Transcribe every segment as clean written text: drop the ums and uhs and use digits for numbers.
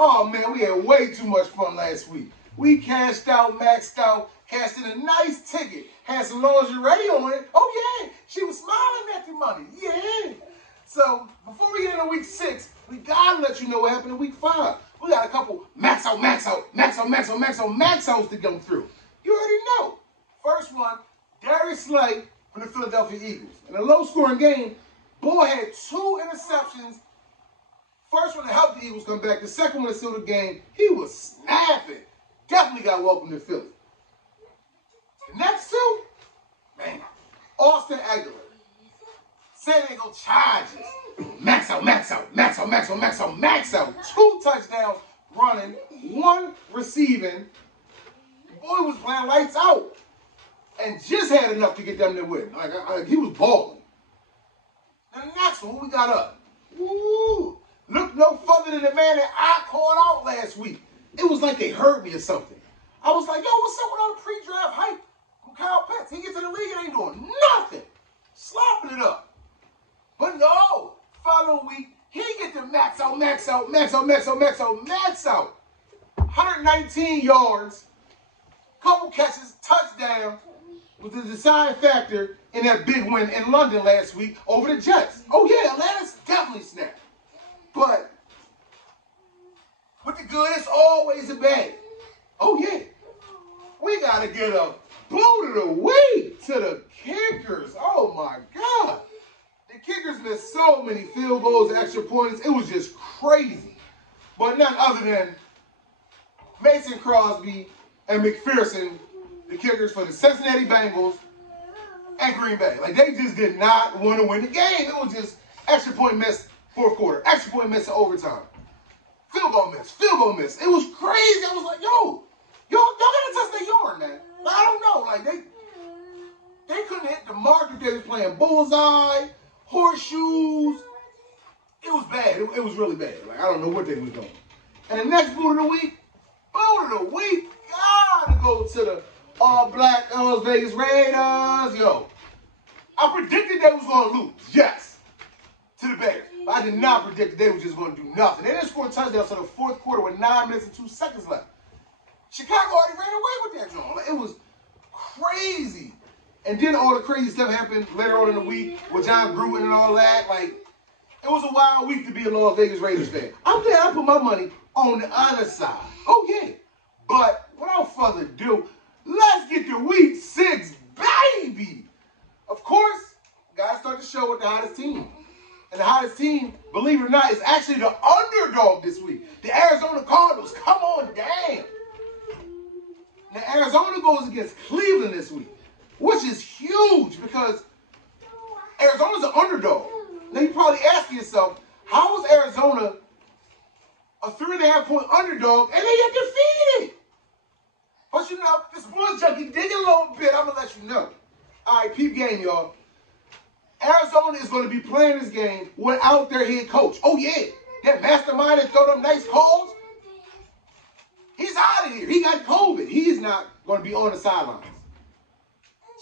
Oh, man, we had way too much fun last week. We cashed out, maxed out, cashed in a nice ticket, had some lingerie on it. Oh, yeah, she was smiling at the money. Yeah. So, before we get into week 6, we got to let you know what happened in week 5. We got a couple max outs to go through. You already know. First one, Darius Slay from the Philadelphia Eagles. In a low-scoring game, boy had 2 interceptions. First one to help the Eagles come back. The second one to seal the game. He was snapping. Definitely got welcomed to Philly. The next 2, man, Austin Aguilar, San Diego Chargers. Max out. 2 touchdowns running, 1 receiving. The boy was playing lights out and just had enough to get them to win. He was balling. Now the next one, we got up. Woo! Look no further than the man that I called out last week. It was like they heard me or something. I was like, yo, what's up with all the pre-draft hype from Kyle Pitts? He gets in the league and ain't doing nothing. Slopping it up. But no, following week, he get the max out. 119 yards, couple catches, touchdown, was the deciding factor in that big win in London last week over the Jets. Oh yeah, Atlanta's definitely snapped. But with the good, it's always a bad. Oh yeah, we got to get a boot of the week to the kickers. Oh my God. The kickers missed so many field goals, extra points. It was just crazy. But none other than Mason Crosby and McPherson, the kickers for the Cincinnati Bengals and Green Bay. Like, they just did not want to win the game. It was just extra point miss fourth quarter, extra point miss in overtime. Field goal miss. It was crazy. I was like, yo, y'all gotta touch their yarn, man. Like, I don't know. Like, they couldn't hit the mark if they was playing bullseye. Horseshoes. It was bad. It was really bad. Like, I don't know what they was doing. And the next boot of the week, gotta go to the all-black Las Vegas Raiders. Yo, I predicted they was going to lose. Yes. To the Bears. But I did not predict that they were just going to do nothing. They didn't score a touchdown until the fourth quarter with 9 minutes and 2 seconds left. Chicago already ran away with that joint. Like, it was crazy. And then all the crazy stuff happened later on in the week with John Gruden and all that. Like, it was a wild week to be a Las Vegas Raiders fan. I'm glad I put my money on the other side. Oh, yeah. But without further ado, let's get to week 6, baby. Of course, gotta start the show with the hottest team. And the hottest team, believe it or not, is actually the underdog this week. The Arizona Cardinals. Come on, damn. Now, Arizona goes against Cleveland this week, which is huge because Arizona's an underdog. Now, you're probably asking yourself, how is Arizona a 3.5-point underdog and they get defeated? But you know, this sports junkie dig a little bit, I'm going to let you know. All right, peep game, y'all. Arizona is going to be playing this game without their head coach. Oh, yeah. That mastermind that throw them nice calls, he's out of here. He got COVID. He's not going to be on the sidelines.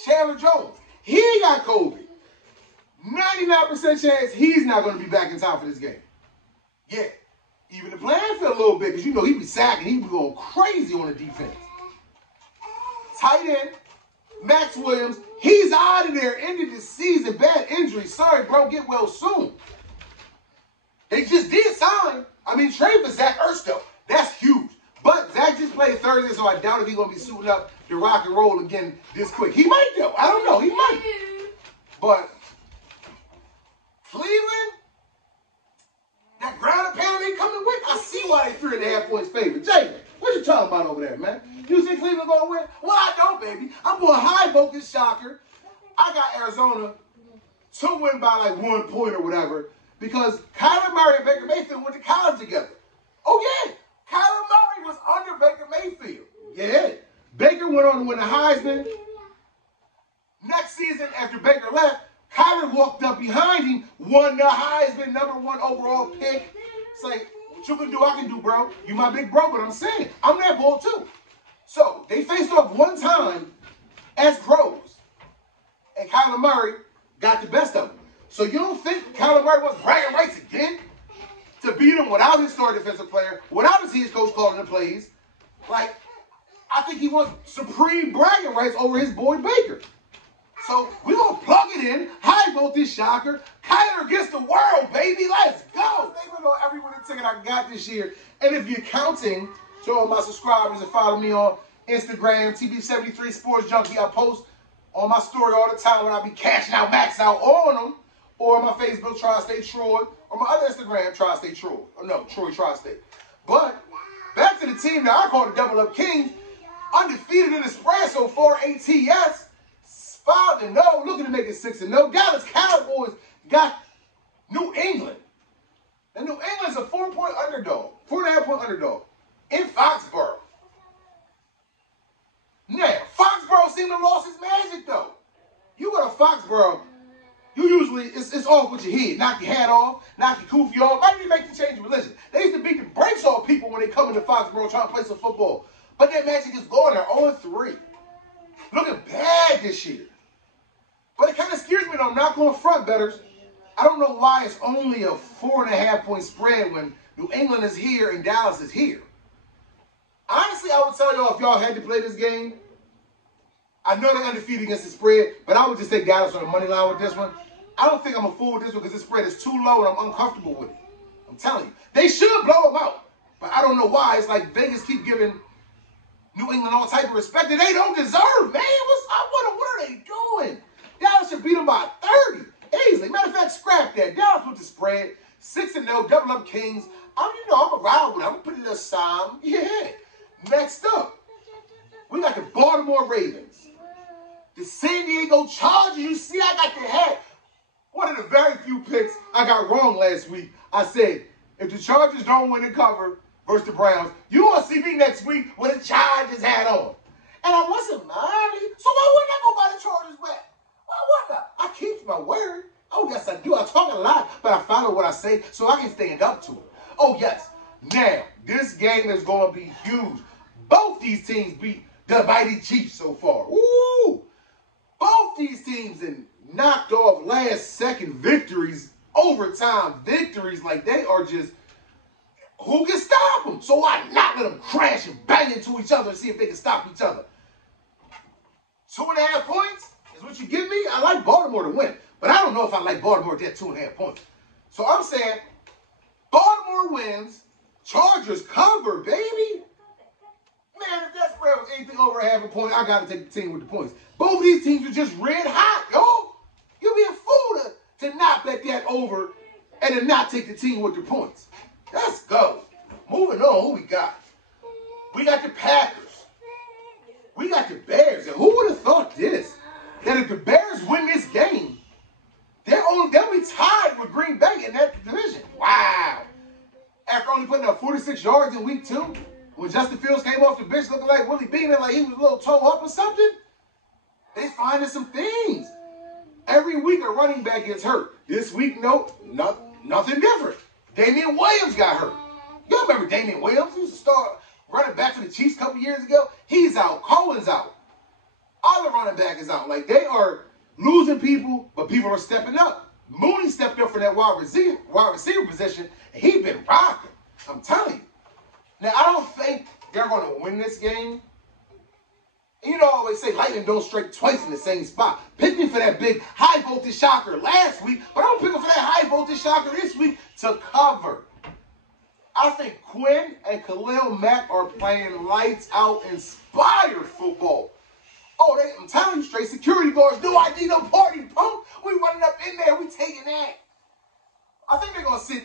Chandler Jones, he got COVID. 99% chance he's not going to be back in time for this game. Yeah. Even the playing field a little bit because, you know, he be sacking. He be going crazy on the defense. Tight end, Max Williams, he's out of there. Ended the season. Bad injury. Sorry, bro. Get well soon. They just did trade for Zach Ertz, though. That's huge. But Zach just played Thursday, so I doubt if he's going to be suiting up to rock and roll again this quick. He might, though. I don't know. He might. But Cleveland, that ground and pound they coming with, I see why they 3.5 points favorite. Jalen, what you talking about over there, man? You think Cleveland going to win? Well, I don't, baby. I'm going high focus shocker. I got Arizona to win by like 1 point or whatever because Kyler Murray and Baker Mayfield went to college together. Oh, yeah. Kyler Murray was under Baker Mayfield. Yeah. Baker went on to win the Heisman. Next season, after Baker left, Kyler walked up behind him, won the Heisman, #1 overall pick. It's like, what you can do, I can do, bro. You my big bro, but I'm saying, I'm that bull too. So, they faced off one time as pros. And Kyler Murray got the best of him. So you don't think Kyler Murray was bragging rights again to beat him without his star defensive player, without his head coach calling the plays. Like, I think he wants supreme bragging rights over his boy Baker. So we're going to plug it in, high voltage shocker, Kyler against the world, baby. Let's go. Thank you for every winning ticket I got this year. And if you're counting to all my subscribers and follow me on Instagram, TB73 Sports Junkie, I post on my story all the time when I be cashing out, max out on them, or on my Facebook, Tri-State Troy, or my other Instagram, Tri-State Troy. Or no, Troy Tri-State. But back to the team that I call the Double Up Kings, undefeated in the spread so far, ATS. 5-0, looking to make it 6-0. Dallas Cowboys got New England. And New England's a 4-point underdog, 4.5-point underdog in Foxborough. Now, Foxborough seemed to have lost his magic, though. You go to Foxborough, you usually, it's off with your head. Knock your hat off, knock your kufi off. Might even make you change religion. They used to beat the brakes off people when they come into Foxborough trying to play some football. But that magic is gone. They're 0-3. Looking bad this year. But it kind of scares me, though. I'm not going front, bettors. I don't know why it's only a 4.5-point spread when New England is here and Dallas is here. Honestly, I would tell y'all if y'all had to play this game, I know they're undefeated against the spread, but I would just take Dallas on the money line with this one. I don't think I'm a fool with this one because this spread is too low and I'm uncomfortable with it. I'm telling you. They should blow them out, but I don't know why. It's like Vegas keep giving New England all type of respect that they don't deserve, man. What are they doing? Dallas should beat them by 30. Easily. Matter of fact, scrap that. Dallas with the spread. 6-0, Double Up Kings. I'm a ride with them. I'm going to put a little sign. Yeah. Next up, we got the Baltimore Ravens. The San Diego Chargers. You see, I got the hat. One of the very few picks I got wrong last week. I said, if the Chargers don't win the cover versus the Browns, you want to see me next week with a Chargers hat on. And I wasn't minding. So why wouldn't I go buy the Chargers back? Why wouldn't I? I keep my word. Oh, yes, I do. I talk a lot, but I follow what I say so I can stand up to it. Oh, yes. Now, this game is going to be huge. Both these teams beat the mighty Chiefs so far. Woo! Both these teams knocked off last-second victories, overtime victories. Like, they are just, who can stop them? So why not let them crash and bang into each other and see if they can stop each other? 2.5 points is what you give me? I like Baltimore to win, but I don't know if I like Baltimore at that 2.5 points. So I'm saying Baltimore wins, Chargers cover, baby. Man, if that spread was anything over 0.5 point, I got to take the team with the points. Both of these teams are just red hot, yo. You'd be a fool to not bet that over and to not take the team with the points. Let's go. Moving on, who we got? We got the Packers. We got the Bears. And who would have thought this? That if the Bears win this game, they'll be tied with Green Bay in that division. Wow. After only putting up 46 yards in week 2, when Justin Fields came off the bench looking like Willie Beeman, like he was a little toe up or something, they finding some things. Every week a running back gets hurt. This week, nothing different. Damian Williams got hurt. You remember Damian Williams? He was a star running back for the Chiefs a couple years ago. He's out. Cohen's out. All the running back is out. Like, they are losing people, but people are stepping up. Mooney stepped up for that wide receiver position, and he's been rocking. I'm telling you. Now, I don't think they're going to win this game. And you know, I always say lightning don't strike twice in the same spot. Pick me for that big high-voltage shocker last week, but I don't pick him for that high-voltage shocker this week to cover. I think Quinn and Khalil Mack are playing lights-out, inspired football. Oh, I'm telling you, straight security guards, no ID, no party, punk. We running up in there, we taking that. I think they're going to sit,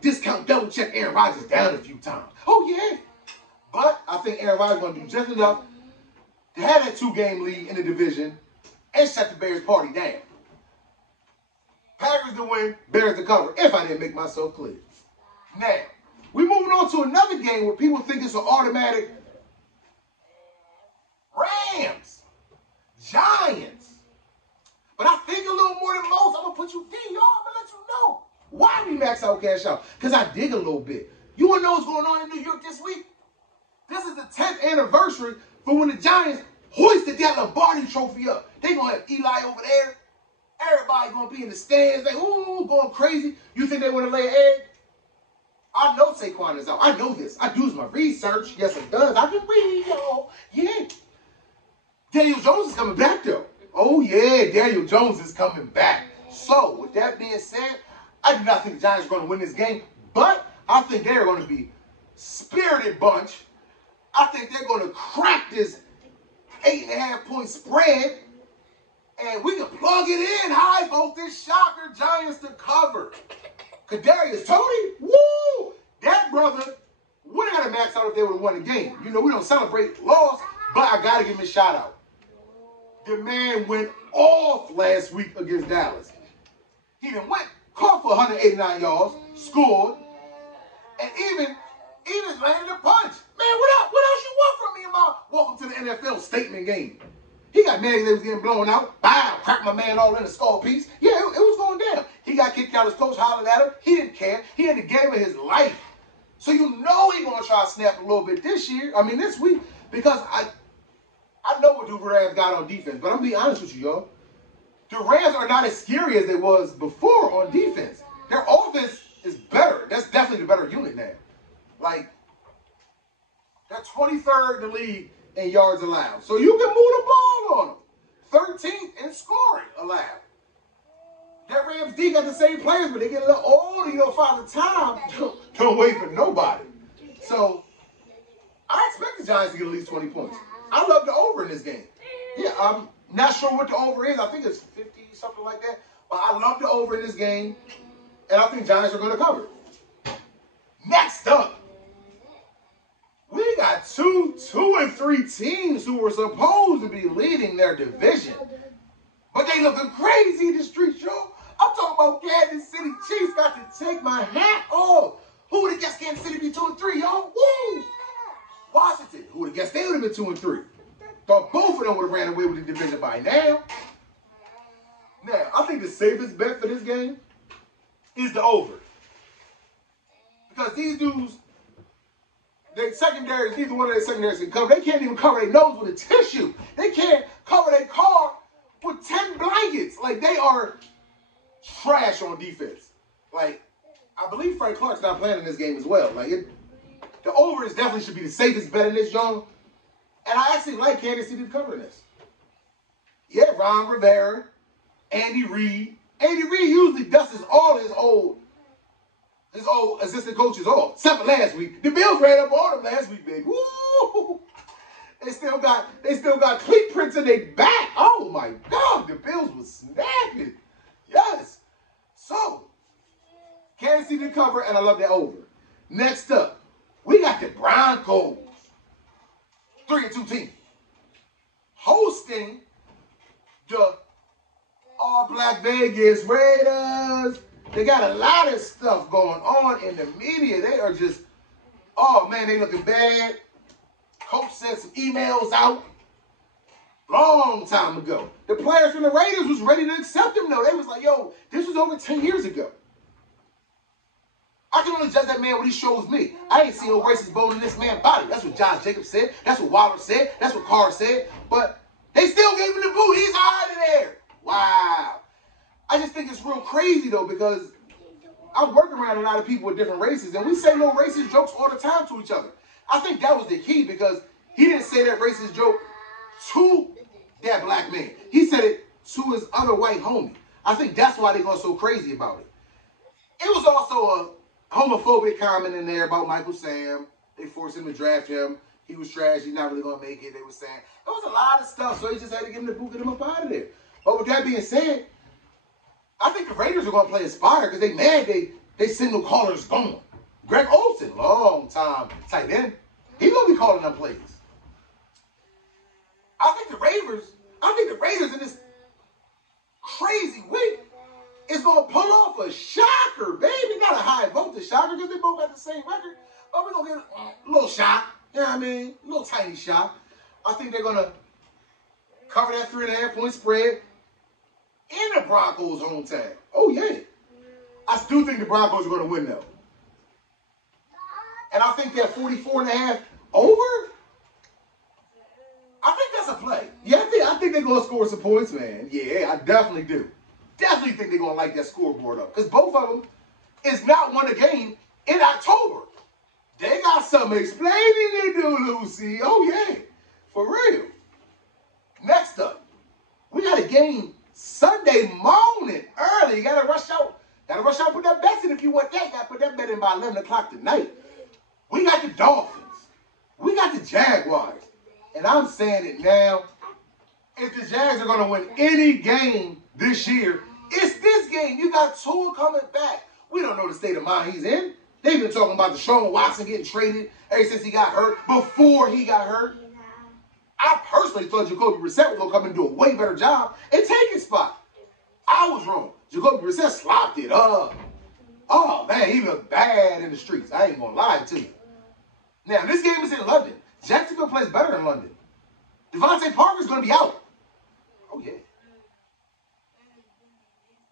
discount double check Aaron Rodgers down a few times. Oh, yeah. But I think Aaron Rodgers is going to do just enough to have that 2-game lead in the division and shut the Bears party down. Packers to win, Bears to cover, if I didn't make myself clear. Now, we're moving on to another game where people think it's an automatic Rams, Giants. But I think a little more than most. I'm going to put you D, y'all. I'm going to let you know why we max out, cash out. Because I dig a little bit. You want to know what's going on in New York this week? This is the 10th anniversary for when the Giants hoisted that Lombardi trophy up. They're going to have Eli over there. Everybody going to be in the stands. They, going crazy. You think they want to lay an egg? Saquon is out. I know this. I do my research. Yes, it does. I can read, y'all. Yeah. Daniel Jones is coming back, though. Oh, yeah, Daniel Jones is coming back. So, with that being said, I do not think the Giants are going to win this game, but I think they're going to be spirited bunch. I think they're going to crack this 8.5-point spread, and we can plug it in. High voltage shocker Giants to cover. Kadarius Toney, woo! That brother would have got a max out if they would have won the game. You know, we don't celebrate loss, but I got to give him a shout out. The man went off last week against Dallas. He done went, caught for 189 yards, scored, and even landed a punch. Man, what else you want from me in my welcome to the NFL statement game? He got mad they was getting blown out. Bow, cracked my man all in a skull piece. Yeah, it was going down. He got kicked out. His coach hollered at him. He didn't care. He had the game of his life. So you know he's going to try to snap a little bit this week, because I know what the Rams got on defense, but I'm going to be honest with you, y'all. The Rams are not as scary as they was before on defense. Their offense is better. That's definitely the better unit now. Like, they're 23rd in the league in yards allowed. So you can move the ball on them. 13th in scoring allowed. That Rams D got the same players, but they get a little older, Father Time don't wait for nobody. So I expect the Giants to get at least 20 points. I love the over in this game. Yeah, I'm not sure what the over is. I think it's 50, something like that. But I love the over in this game, and I think Giants are going to cover. Next up, we got two and three teams who were supposed to be leading their division, but they looking crazy in the streets, yo. I'm talking about Kansas City Chiefs. Got to take my hat off. Who would have guessed Kansas City be 2 and 3, yo? Woo! Washington, who would have guessed they would have been 2 and 3? Thought both of them would have ran away with the division by now. Now, I think the safest bet for this game is the over. Because these dudes, their secondaries, neither one of their secondaries can cover. They can't even cover their nose with a tissue. They can't cover their car with 10 blankets. Like, they are trash on defense. Like, I believe Frank Clark's not playing in this game as well. Like, the over is definitely should be the safest bet in this, young. And I actually like Kansas City to cover this. Yeah, Ron Rivera, Andy Reid. Andy Reid usually dusts all his old assistant coaches off. Except for last week. The Bills ran up on them last week, baby. Woo! They still got cleat prints in their back. Oh my God, the Bills was snapping. Yes. So, Kansas City to cover, and I love that over. Next up, we got the Broncos. 3-2 team. Hosting the all-black Vegas Raiders. They got a lot of stuff going on in the media. They are just, oh man, they looking bad. Coach sent some emails out long time ago. The players from the Raiders was ready to accept him though. They was like, yo, this was over 10 years ago. I can only judge that man what he shows me. I ain't seen no racist bone in this man's body. That's what Josh Jacobs said. That's what Waller said. That's what Carr said. But they still gave him the boot. He's out of there. Wow. I just think it's real crazy, though, because I'm working around a lot of people with different races, and we say little racist jokes all the time to each other. I think that was the key, because he didn't say that racist joke to that black man. He said it to his other white homie. I think that's why they're going so crazy about it. It was also a homophobic comment in there about Michael Sam. They forced him to draft him. He was trash. He's not really going to make it. They were saying there was a lot of stuff, so he just had to give him the boot, get him up out of there. But with that being said, I think the Raiders are going to play inspired because they mad they signal caller's gone. Greg Olsen, long time tight end. He's going to be calling them plays. I think the Raiders in this crazy week is going to pull off a shocker, baby. Not a high voltage shocker because they both got the same record. But we're going to get a little shock. You know what I mean? A little tiny shock. I think they're going to cover that 3.5-point spread in the Broncos' hometown. Oh, yeah. I do think the Broncos are going to win, though. And I think that 44.5 over, I think that's a play. Yeah, I think they're going to score some points, man. Yeah, I definitely do. Definitely think they're going to light that scoreboard up. Because both of them is not won a game in October. some explaining to do, Lucy. Oh, yeah. For real. Next up, we got a game Sunday morning early. You got to rush out. Got to rush out and put that bet in if you want that. Got to put that bet in by 11 o'clock tonight. We got the Dolphins. We got the Jaguars. And I'm saying it now. If the Jags are going to win any game this year, it's this game. You got Tua coming back. We don't know the state of mind he's in. They've been talking about Deshaun Watson getting traded ever since he got hurt, before he got hurt. I personally thought Jacoby Brissett was going to come and do a way better job and take his spot. I was wrong. Jacoby Brissett slopped it up. Oh, man, he looked bad in the streets. I ain't going to lie to you. Now, this game is in London. Jacksonville plays better in London. Devontae Parker's going to be out. Oh, yeah.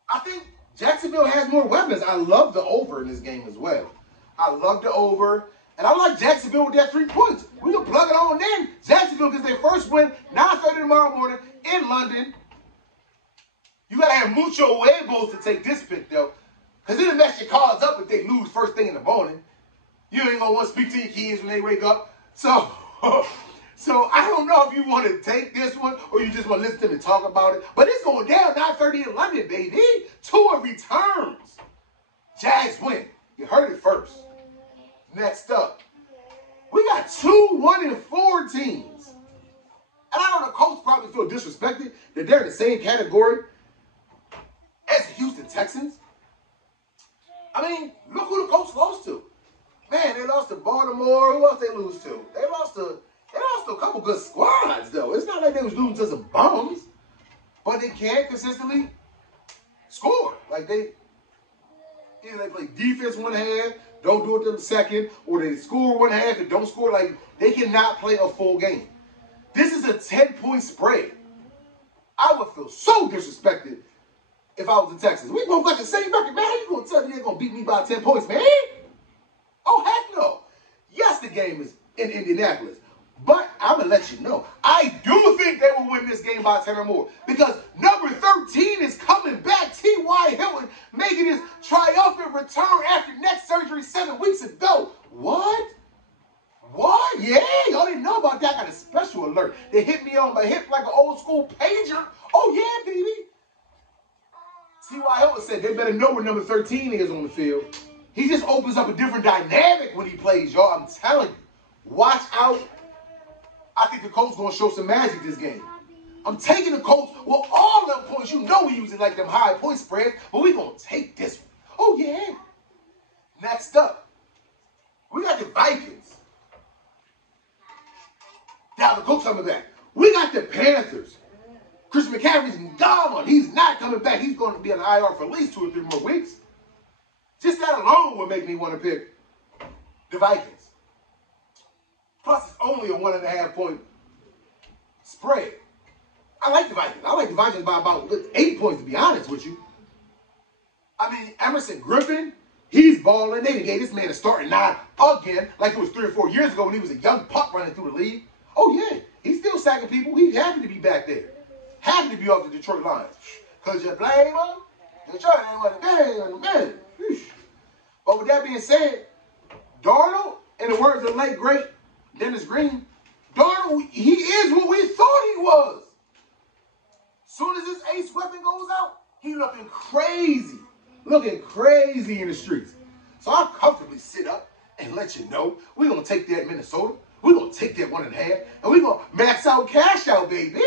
I think Jacksonville has more weapons. I love the over in this game as well. I love the over. And I like Jacksonville with that 3 points. We can plug it on in. Jacksonville gets their first win 9:30 tomorrow morning in London. You got to have mucho huevos to take this pick, though. Because it'll mess your cards up if they lose first thing in the morning. You ain't going to want to speak to your kids when they wake up. So I don't know if you want to take this one or you just want to listen to me talk about it. But it's going down 9:30 in London, baby. Tua returns. Jags win. You heard it first. Next up, we got 2 1-4 teams. And I know the Colts probably feel disrespected that they're in the same category as the Houston Texans. I mean, look who the Colts lost to. Man, they lost to Baltimore. Who else they lose to? They lost to a couple good squads, though. It's not like they was losing to some bums. But they can't consistently score. Like either they play defense one half, don't do it to the second, or they score one half and don't score. Like, they cannot play a full game. This is a 10-point spread. I would feel so disrespected if I was the Texans. We both got the same record, man. How you going to tell me they're going to beat me by 10 points, man? Oh, heck no. Yes, the game is in Indianapolis. But I'm going to let you know, I do think they will win this game by 10 or more. Because number 13 is coming back. T.Y. Hilton making his triumphant return after neck surgery 7 weeks ago. What? What? Yeah, y'all didn't know about that. I got a special alert. They hit me on my hip like an old school pager. Oh, yeah, baby. T.Y. Hilton said they better know where number 13 is on the field. He just opens up a different dynamic when he plays, y'all. I'm telling you. Watch out. I think the Colts going to show some magic this game. I'm taking the Colts with all them points. You know we usually like them high point spreads, but we going to take this one. Oh, yeah. Next up, we got the Vikings. Now the Colts coming back. We got the Panthers. Christian McCaffrey's gone. He's not coming back. He's going to be on IR for at least 2 or 3 more weeks. Just that alone would make me want to pick the Vikings. Plus, it's only a 1.5 point spread. I like the Vikings. I like the Vikings by about 8 points, to be honest with you. I mean, Emerson Griffin, he's balling. They gave this man a starting 9 again, like it was 3 or 4 years ago when he was a young pup running through the league. Oh, yeah. He's still sacking people. He's happy to be back there. Happy to be off the Detroit Lions. Because you blame him? Detroit ain't what it is. But with that being said, Darnold, in the words of the late great Dennis Green, Darnold, he is what we thought he was. Soon as his ace weapon goes out, he looking crazy. Looking crazy in the streets. So I'll comfortably sit up and let you know we're going to take that Minnesota. We're going to take that 1.5. And we're going to max out cash out, baby.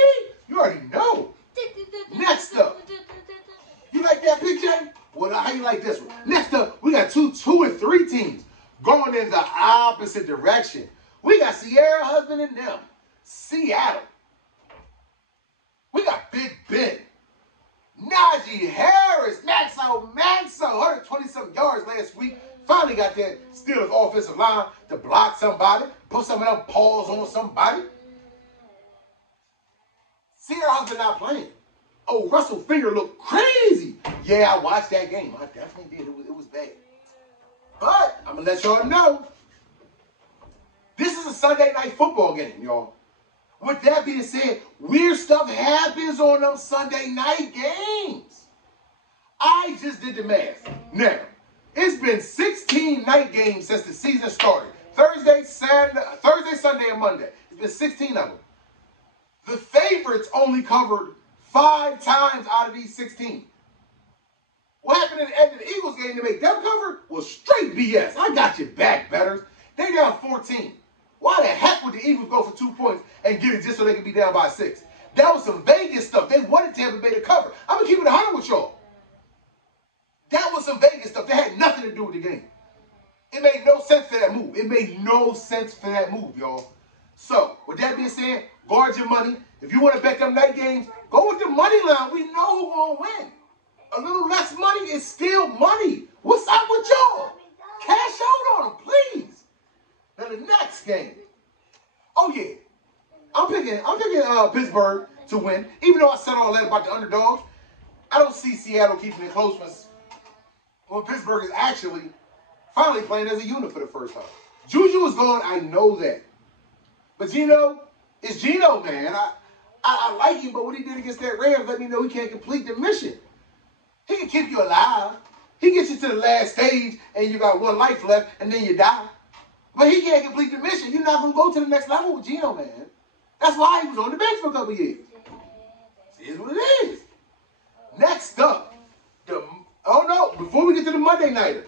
You already know. Next up. You like that pick, Jay? Well, how you like this one? Next up, we got 2 and 3 teams going in the opposite direction. We got Sierra Husband and them. Seattle. We got Big Ben. Najee Harris. Max out. 120-something yards last week. Finally got that Steelers offensive line to block somebody. Put some of them paws on somebody. Sierra Husband not playing. Oh, Russell Finger looked crazy. Yeah, I watched that game. I definitely did. It was bad. But I'm going to let y'all know. This is a Sunday night football game, y'all. With that being said, weird stuff happens on them Sunday night games. I just did the math. Now, it's been 16 night games since the season started. Thursday, Sunday, and Monday. It's been 16 of them. The favorites only covered 5 times out of these 16. What happened at the end of the Eagles game to make them cover was straight BS. I got your back, betters. They down 14. Why the heck would the Eagles go for 2 points and get it just so they could be down by 6? That was some Vegas stuff. They wanted Tampa Bay to cover. I'm going to keep it 100 with y'all. That was some Vegas stuff. That had nothing to do with the game. It made no sense for that move. It made no sense for that move, y'all. So, with that being said, guard your money. If you want to bet them night games, go with the money line. We know who's going to win. A little less money is still money. What's up with y'all? Cash out on them, please. Now the next game. Oh yeah, I'm picking Pittsburgh to win. Even though I said all that about the underdogs, I don't see Seattle keeping it close when Pittsburgh is actually finally playing as a unit for the first time. Juju is gone. I know that, but Geno is Geno, man. I like him, but what he did against that Rams let me know he can't complete the mission. He can keep you alive. He gets you to the last stage and you got 1 life left and then you die. But he can't complete the mission. You're not going to go to the next level with Geno, man. That's why he was on the bench for a couple years. It is what it is. Next up, before we get to the Monday nighter,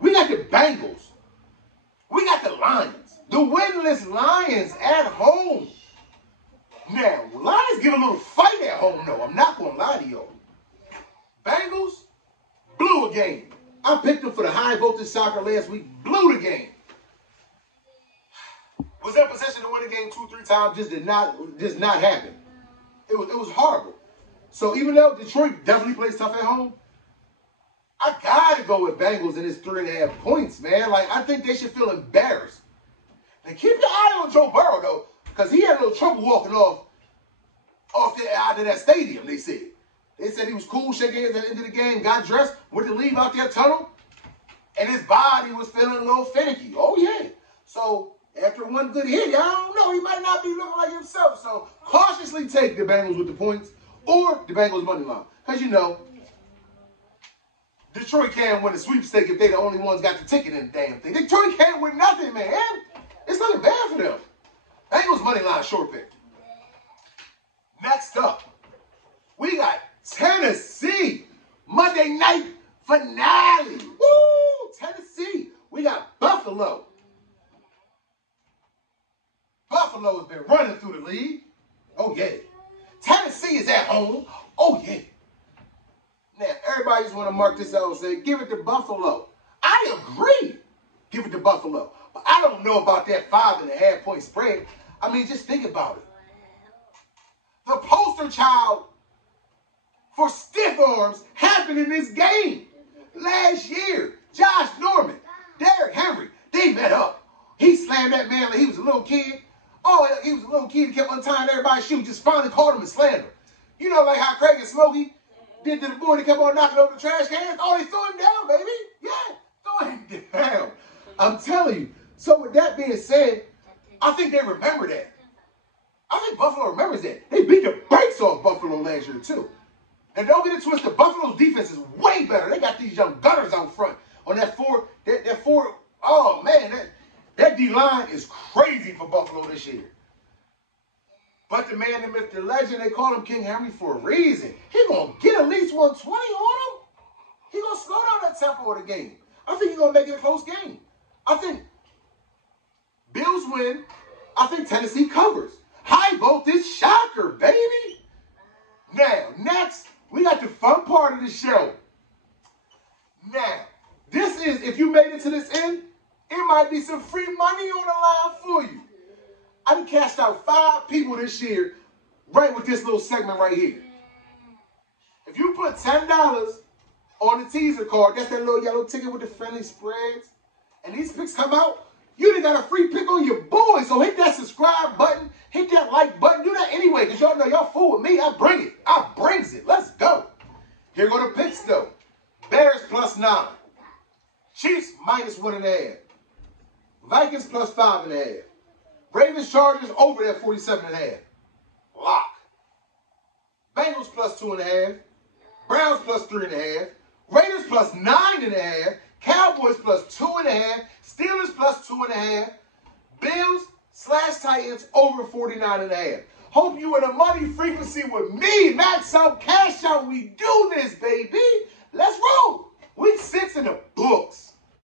we got the Bengals. We got the Lions. The winless Lions at home. Now, Lions give a little fight at home, though. I'm not going to lie to y'all. Bengals blew a game. I picked them for the high voltage soccer last week. Blew the game. Was in position to win the game 2-3 times. Just did not happen. It was horrible. So even though Detroit definitely plays tough at home, I gotta go with Bengals in this 3.5 points, man. Like, I think they should feel embarrassed. Now keep your eye on Joe Burrow though, because he had a little trouble walking out of that stadium. They said he was cool, shaking hands at the end of the game, got dressed, went to leave out their tunnel, and his body was feeling a little finicky. Oh, yeah. So, after one good hit, I don't know, he might not be looking like himself. So, cautiously take the Bengals with the points or the Bengals money line. Because, you know, Detroit can't win a sweepstake if they the only ones got the ticket in the damn thing. Detroit can't win nothing, man. It's looking bad for them. Bengals money line, short pick. Next up, we got Tennessee, Monday night finale. Woo! Tennessee. We got Buffalo. Buffalo has been running through the league. Oh, yeah. Tennessee is at home. Oh, yeah. Now, everybody just want to mark this out and say, give it to Buffalo. I agree. Give it to Buffalo. But I don't know about that 5.5 point spread. I mean, just think about it. The poster child for stiff arms happened in this game. Last year, Josh Norman, Derrick Henry, they met up. He slammed that man like he was a little kid. Oh, he was a little kid. He kept untying everybody's shoe. Just finally caught him and slammed him. You know, like how Craig and Smokey did to the boy. They kept on knocking over the trash cans. Oh, they threw him down, baby. Yeah, throw him down. I'm telling you. So with that being said, I think they remember that. I think Buffalo remembers that. They beat the brakes off Buffalo last year, too. And don't get it twisted, Buffalo's defense is way better. They got these young gunners out front on that four. Oh, man, that D-line is crazy for Buffalo this year. But the man, the myth, the legend, they call him King Henry for a reason. He going to get at least 120 on him. He going to slow down that tempo of the game. I think he's going to make it a close game. I think Bills win. I think Tennessee covers. High voltage shocker, baby. Now, next, we got the fun part of the show. Now, this is, if you made it to this end, it might be some free money on the line for you. I done cashed out 5 people this year right with this little segment right here. If you put $10 on the teaser card, that's that little yellow ticket with the friendly spreads, and these picks come out, you done got a free pick on your boy. So hit that subscribe button, hit that like button, do that anyway, because y'all know y'all fool with me. I bring it. I brings it. Let's go. Here go the picks though. Bears +9. Chiefs -1.5. Vikings +5.5. Ravens Chargers over that 47.5. Lock. Bengals +2.5. Browns +3.5. Raiders +9.5. Cowboys +2.5. Steelers +2.5. Bills/Titans over 49.5. Hope you in a money frequency with me. Max out, cash out. We do this, baby. Let's roll. Week 6 in the books.